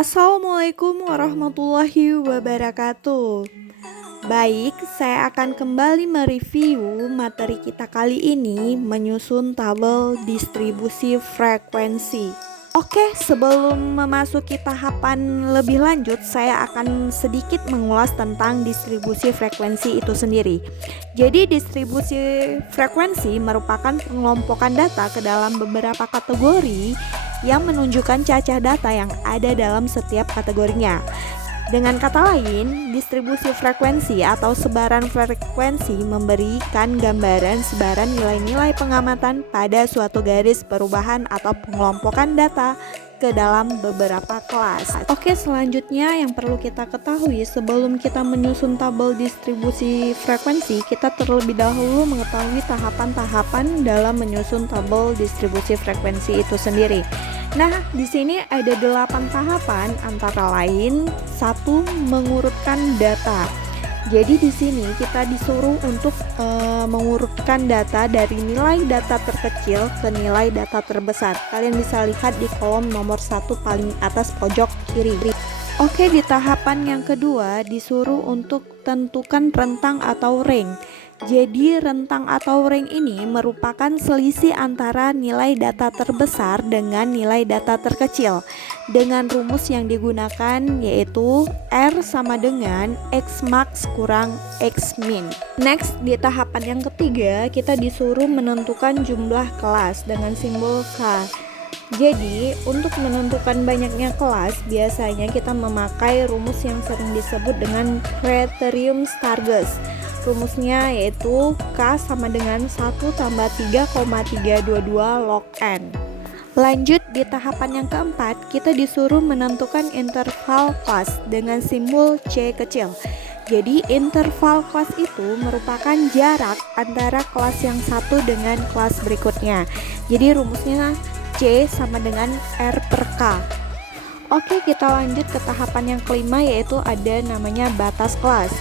Assalamualaikum warahmatullahi wabarakatuh. Baik, saya akan kembali mereview materi kita kali ini menyusun tabel distribusi frekuensi. Oke, sebelum memasuki tahapan lebih lanjut, saya akan sedikit mengulas tentang distribusi frekuensi itu sendiri. Jadi, distribusi frekuensi merupakan pengelompokan data ke dalam beberapa kategori yang menunjukkan cacah data yang ada dalam setiap kategorinya. Dengan kata lain, distribusi frekuensi atau sebaran frekuensi memberikan gambaran sebaran nilai-nilai pengamatan pada suatu garis perubahan atau pengelompokan data ke dalam beberapa kelas. Oke, selanjutnya yang perlu kita ketahui sebelum kita menyusun tabel distribusi frekuensi, kita terlebih dahulu mengetahui tahapan-tahapan dalam menyusun tabel distribusi frekuensi itu sendiri. Nah, di sini ada 8 tahapan, antara lain 1. Mengurutkan data. Jadi di sini kita disuruh untuk mengurutkan data dari nilai data terkecil ke nilai data terbesar. Kalian bisa lihat di kolom nomor 1 paling atas pojok kiri. Oke, di tahapan yang kedua disuruh untuk tentukan rentang atau range. Jadi rentang atau range ini merupakan selisih antara nilai data terbesar dengan nilai data terkecil dengan rumus yang digunakan yaitu R sama dengan X max kurang X min. Next, di tahapan yang ketiga kita disuruh menentukan jumlah kelas dengan simbol K. Jadi untuk menentukan banyaknya kelas biasanya kita memakai rumus yang sering disebut dengan kriterium Stargess. Rumusnya yaitu K sama dengan 1 tambah 3,322 log N. Lanjut, di tahapan yang keempat kita disuruh menentukan interval kelas dengan simbol C kecil. Jadi interval kelas itu merupakan jarak antara kelas yang satu dengan kelas berikutnya. Jadi rumusnya C sama dengan R per K. Oke, kita lanjut ke tahapan yang kelima yaitu ada namanya batas kelas.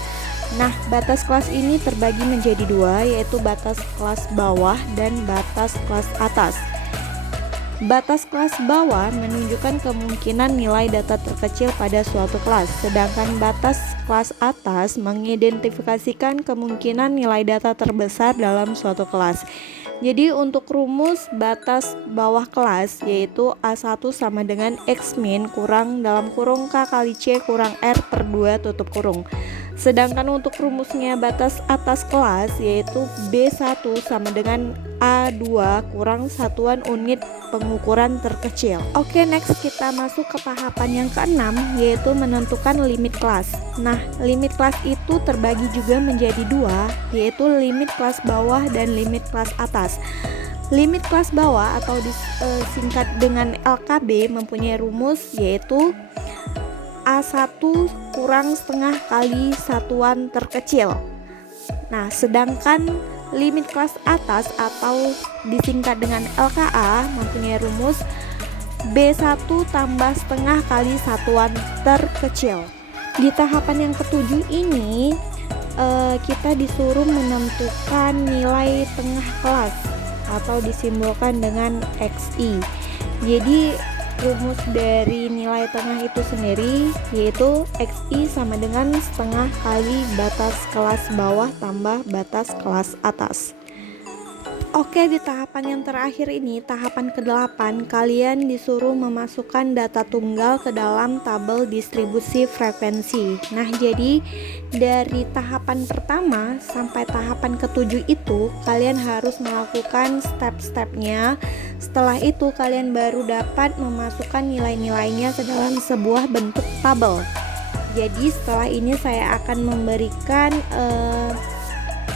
Nah, batas kelas ini terbagi menjadi dua, yaitu batas kelas bawah dan batas kelas atas. Batas kelas bawah menunjukkan kemungkinan nilai data terkecil pada suatu kelas, sedangkan batas kelas atas mengidentifikasikan kemungkinan nilai data terbesar dalam suatu kelas. Jadi untuk rumus batas bawah kelas yaitu A1 sama dengan X min kurang dalam kurung K kali C kurang R per 2 tutup kurung. Sedangkan untuk rumusnya batas atas kelas yaitu B1 sama dengan A2 kurang satuan unit pengukuran terkecil. Oke, next kita masuk ke tahapan yang keenam yaitu menentukan limit kelas. Nah, limit kelas itu terbagi juga menjadi dua, yaitu limit kelas bawah dan limit kelas atas. Limit kelas bawah atau disingkat dengan LKB mempunyai rumus yaitu A1 kurang setengah kali satuan terkecil. Nah, sedangkan limit kelas atas atau disingkat dengan LKA mempunyai rumus B1 tambah setengah kali satuan terkecil. Di tahapan yang ketujuh ini kita disuruh menentukan nilai tengah kelas atau disimbolkan dengan XI. Jadi rumus dari nilai tengah itu sendiri yaitu XI sama dengan setengah kali batas kelas bawah tambah batas kelas atas. Oke, di tahapan yang terakhir ini, tahapan ke-8, kalian disuruh memasukkan data tunggal ke dalam tabel distribusi frekuensi. Nah, jadi dari tahapan pertama sampai tahapan ke-7 itu kalian harus melakukan step-stepnya. Setelah itu kalian baru dapat memasukkan nilai-nilainya ke dalam sebuah bentuk tabel. Jadi setelah ini saya akan memberikan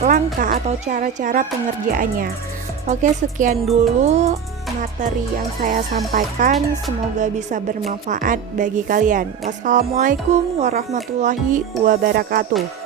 langkah atau cara-cara pengerjaannya. Oke, sekian dulu materi yang saya sampaikan, semoga bisa bermanfaat bagi kalian. Wassalamualaikum warahmatullahi wabarakatuh.